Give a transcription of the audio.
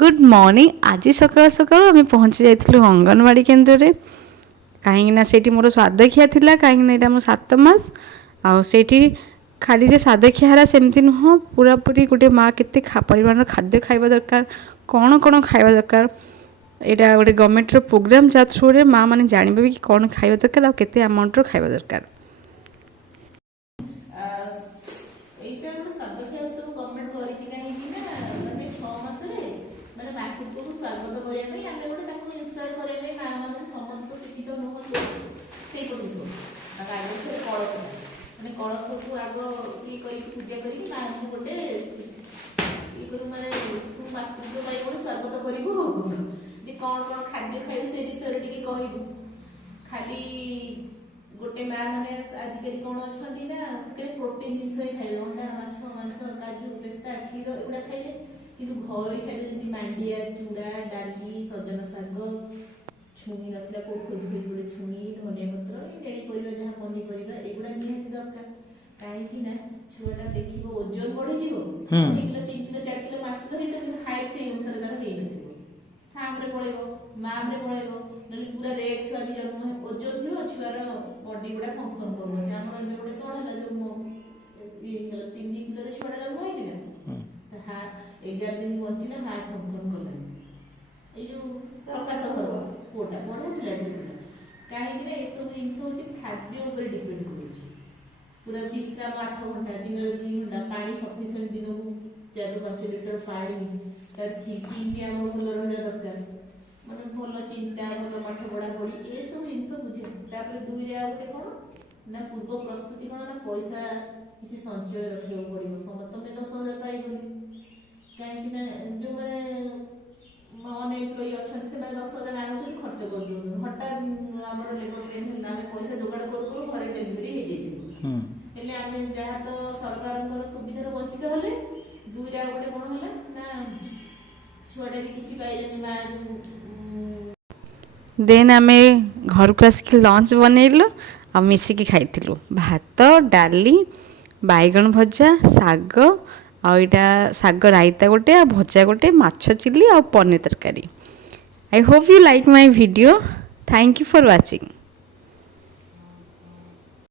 Good morning. आज सकाल सकाल आम पहुँची जाइलु अंगनवाड़ी केन्द्र में कहीं से मोर स्वादखिया थिला कहीं यहाँ मो 7 मास आठी खाली जे स्वादखिया सेमती नुह पूरा पूरी गोटे माँ के परिमाण खाद्य खावा दरकार कौन कौन खावा दरकार यहाँ गोटे गवर्नमेंट प्रोग्राम जा थ्रू माँ मैंने जानवे कि कौन खावा दरकार आ केते अमाउंट खावा दरकार। कलश को आग ये पूजा करके माँ को गोटे ये माने मातृत्व गोटे स्वागत करूँ जे कौन कौन खाद्य खाए से विषय टे कहू खाली गोटे माँ मैंने आजिकल कौन अच्छा ना प्रोटीन जिनस खाए अंडा माछ मांस काजू पेस्ता क्षीर एगुड़ा खाइले कि घर खाद्य जैसे मांडिया चूड़ा डाली सजन शाग छुई नथिला को खोज खोज गोटे छुई धनिया पत्र जेणे कर जहाँ पनीपरिया एगुड़ा निहाती दरकार कहीं छुआटा देख ओजन बढ़ी 3 किलो 3 किलो 4 किलो मास किलो हाइट से अनुसार तार हो सांगे पड़ेगा माँ पड़ेगा ना पूरा रेड छुआ भी जन्म ओजन थी छुआर बॉडी गुड़ा फंक्शन कर गोटे चढ़ा जो 3 किलो छुआटा जन्म होता 11 दिन बचला हार्ट फंक्शन कला ये प्रकाश घर पुआटा बढ़िया कहीं सब जिन हूँ खाद्य डिपेंड कर पूरा विश्राम 8 घंटा दिन 2 घंटा पानी सफिसीयंट दिन को 4-5 लिटर पानी तार थिंकिंग आम भल रहा दरकार माने भल चिंता भल पाठ पढ़ा पढ़ी ये सब जिन बुझे दुई गोटे कौन ना पूर्व प्रस्तुति कौन ना पैसा किसी संचय रखा पड़ो समस्त 10,000 पाइबनी कहीं जो मैंने अनएम्प्लॉय अच्छा से 10,000 आने खर्च कर हठात आम लेबर पेन आम पैसा जोगाड़ करूँ घरे डेलीवरी हो जाए आम जहाँ तो सरकार सुविधार वंचित हेले दुईटा गोटे कौन है ना छुआटा भी किसी पाइले देन आम घर को आसिक लंच बनइलु आ मिसिकी खाइलु भात डाली बैगन भजा साग आईटा साग रायता गोटे आ भजा गोटे माछ चिली आ पनीर तरकारी। I hope you like my video. Thank you for watching.